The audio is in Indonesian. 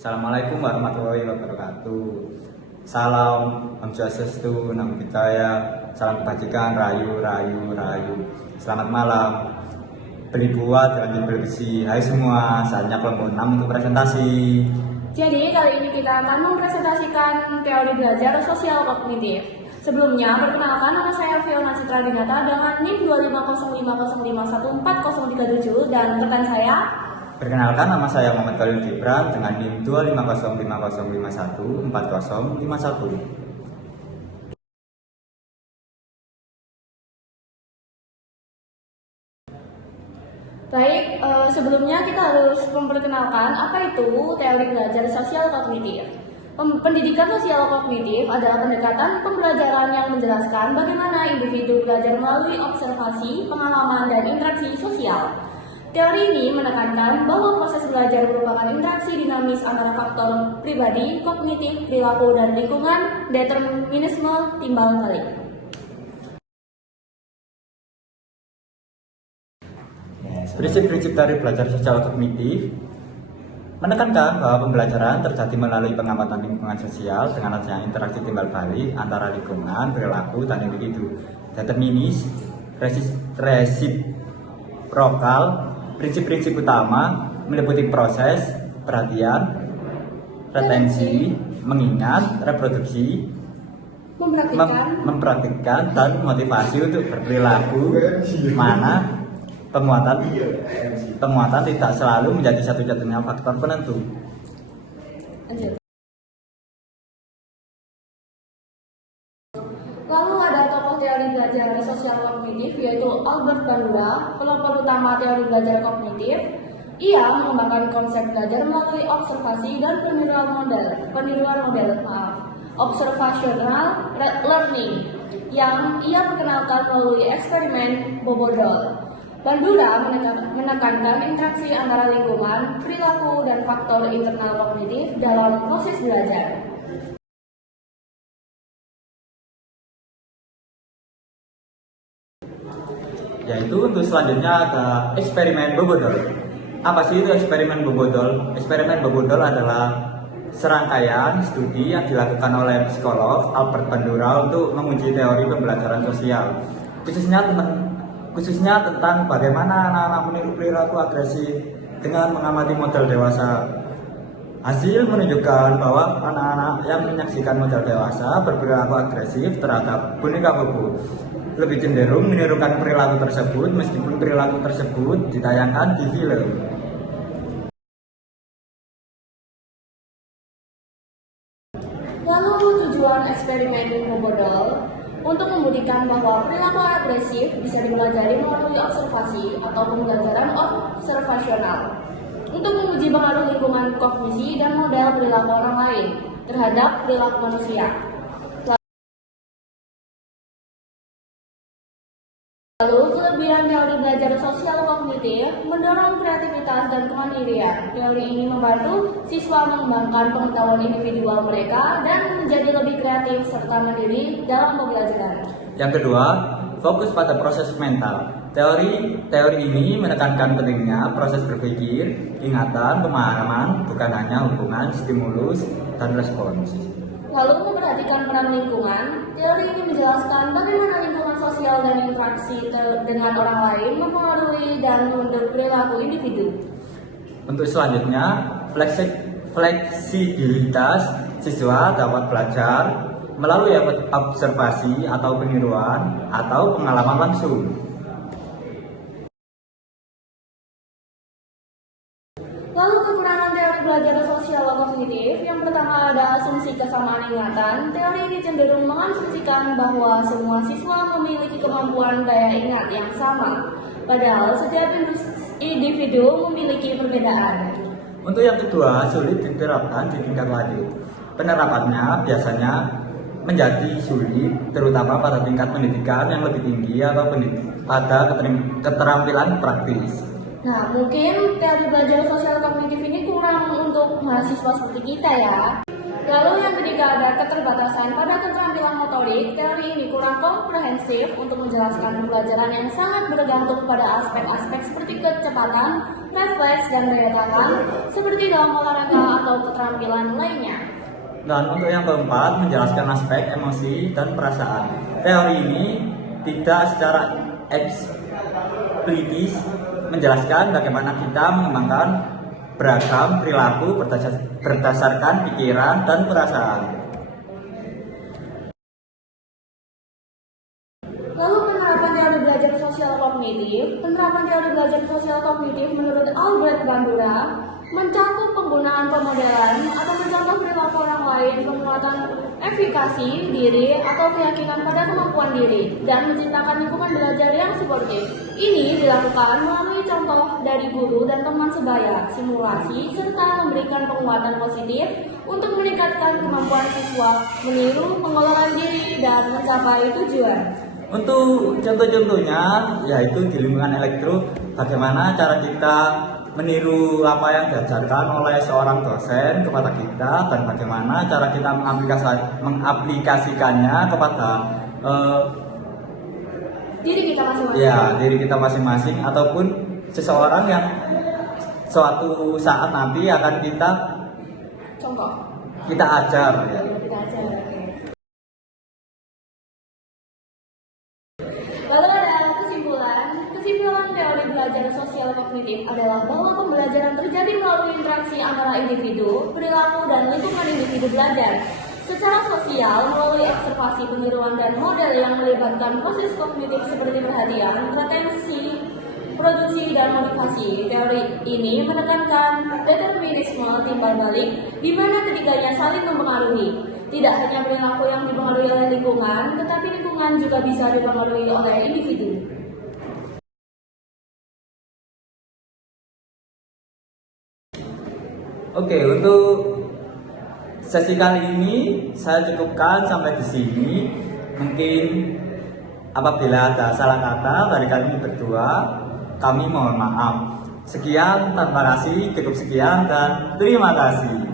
Assalamualaikum warahmatullahi wabarakatuh. Salam Om Swastiastu, Namo Buddhaya, salam kebajikan, rayu, rayu, rayu. Selamat malam. Beli buat, lanjut berbesi. Hai semua, saatnya kelompok 6 untuk presentasi. Jadi kali ini kita akan mempresentasikan teori belajar sosial kognitif. Sebelumnya, perkenalkan nama saya Fiona Citra Dinata dengan NIM 25050514037 dan rekan saya. Perkenalkan, nama saya Muhammad Khalil Gibran dengan NIM 25050514051. Baik, sebelumnya kita harus memperkenalkan apa itu teori belajar sosial kognitif. Pendidikan sosial kognitif adalah pendekatan pembelajaran yang menjelaskan bagaimana individu belajar melalui observasi, pengalaman, dan interaksi sosial. Teori ini menekankan bahwa proses belajar merupakan interaksi dinamis antara faktor pribadi, kognitif, perilaku, dan lingkungan, determinisme timbal balik. Prinsip-prinsip teori belajar sosial kognitif menekankan bahwa pembelajaran terjadi melalui pengamatan lingkungan sosial dengan adanya interaksi timbal balik antara lingkungan, perilaku, dan individu. Determinis, resiprokal. Prinsip-prinsip utama meliputi proses, perhatian, retensi, mengingat, reproduksi, mempraktikkan, dan motivasi untuk berperilaku, mana penguatan tidak selalu menjadi satu-satunya faktor penentu. Lalu ada tokoh teori belajar sosial kognitif yaitu Albert Bandura, pelopor utama teori belajar kognitif. Ia mengembangkan konsep belajar melalui observasi dan peniruan model, observational learning, yang ia perkenalkan melalui eksperimen Bobodol. Bandura menekankan interaksi antara lingkungan, perilaku, dan faktor internal kognitif dalam proses belajar. Yaitu untuk selanjutnya ada eksperimen Bobodol. Apa sih itu eksperimen Bobodol? Eksperimen Bobodol adalah serangkaian studi yang dilakukan oleh psikolog Albert Bandura untuk menguji teori pembelajaran sosial, khususnya tentang bagaimana anak-anak meniru perilaku agresif dengan mengamati model dewasa. Hasil menunjukkan bahwa anak-anak yang menyaksikan model dewasa berperilaku agresif terhadap boneka Bobo lebih cenderung menirukan perilaku tersebut meskipun perilaku tersebut ditayangkan di film. Lalu tujuan eksperimen Bobodol untuk membuktikan bahwa perilaku agresif bisa dipelajari melalui observasi atau pembelajaran observasional untuk menguji pengaruh lingkungan kognisi dan model perilaku orang lain terhadap perilaku manusia. Lalu, kelebihan teori belajar sosial kognitif mendorong kreativitas dan kemandirian. Teori ini membantu siswa mengembangkan pengetahuan individual mereka dan menjadi lebih kreatif serta mandiri dalam pembelajaran. Yang kedua, fokus pada proses mental. Teori ini menekankan pentingnya proses berpikir, ingatan, pemahaman, bukan hanya hubungan, stimulus, dan respons. Lalu memperhatikan peran lingkungan, teori ini menjelaskan bagaimana lingkungan sosial dan interaksi dengan orang lain mempengaruhi dan membentuk perilaku individu. Untuk selanjutnya, fleksibilitas siswa dapat belajar melalui observasi atau peniruan atau pengalaman langsung. Lalu kekurangan teori belajar sosial kognitif, yang pertama ada asumsi kesamaan ingatan. Teori ini cenderung mengasumsikan bahwa semua siswa memiliki kemampuan daya ingat yang sama, padahal setiap individu memiliki perbedaan. Untuk yang kedua, sulit diterapkan di tingkat lanjut. Penerapannya biasanya menjadi sulit, terutama pada tingkat pendidikan yang lebih tinggi atau pada keterampilan praktis. Nah, mungkin teori belajar sosial kognitif ini kurang untuk mahasiswa seperti kita ya. Lalu yang ketiga ada keterbatasan pada keterampilan motorik. Teori ini kurang komprehensif untuk menjelaskan pembelajaran yang sangat bergantung pada aspek-aspek seperti kecepatan, refleks, dan daya tahan, seperti dalam olahraga atau keterampilan keterampilan lainnya. Dan untuk yang keempat, menjelaskan aspek emosi dan perasaan. Teori ini tidak secara eksplisit menjelaskan bagaimana kita mengembangkan beragam perilaku berdasarkan pikiran dan perasaan. Lalu penerapan teori belajar sosial kognitif. Penerapan teori belajar sosial kognitif menurut Albert Bandura mencakup penggunaan pemodelan atau mencontoh perilaku orang lain, penguatan efikasi diri atau keyakinan pada kemampuan diri, dan menciptakan lingkungan belajar yang suportif. Ini dilakukan melalui contoh dari guru dan teman sebaya, simulasi, serta memberikan penguatan positif untuk meningkatkan kemampuan siswa meniru pengelolaan diri dan mencapai tujuan. Untuk contoh-contohnya yaitu di lingkungan elektro, bagaimana cara kita meniru apa yang diajarkan oleh seorang dosen kepada kita, dan bagaimana cara kita mengaplikasikannya kepada diri kita masing-masing. ya diri kita masing-masing ataupun seseorang yang suatu saat nanti akan kita ajar ya. Kita ajar. Lalu ada kesimpulan teori belajar sosial kognitif adalah bahwa pembelajaran terjadi melalui interaksi antara individu, perilaku, dan lingkungan individu belajar. Secara sosial, melalui observasi, peniruan, dan model yang melibatkan proses kognitif seperti perhatian, retensi, produksi, dan motivasi. Teori ini menekankan determinisme timbal balik, di mana ketiganya saling mempengaruhi. Tidak hanya perilaku yang dipengaruhi oleh lingkungan, tetapi lingkungan juga bisa dipengaruhi oleh individu. Oke, untuk sesi kali ini saya cukupkan sampai di sini. Mungkin apabila ada salah kata dari kami berdua, kami mohon maaf. Sekian, terima kasih, cukup sekian, dan terima kasih.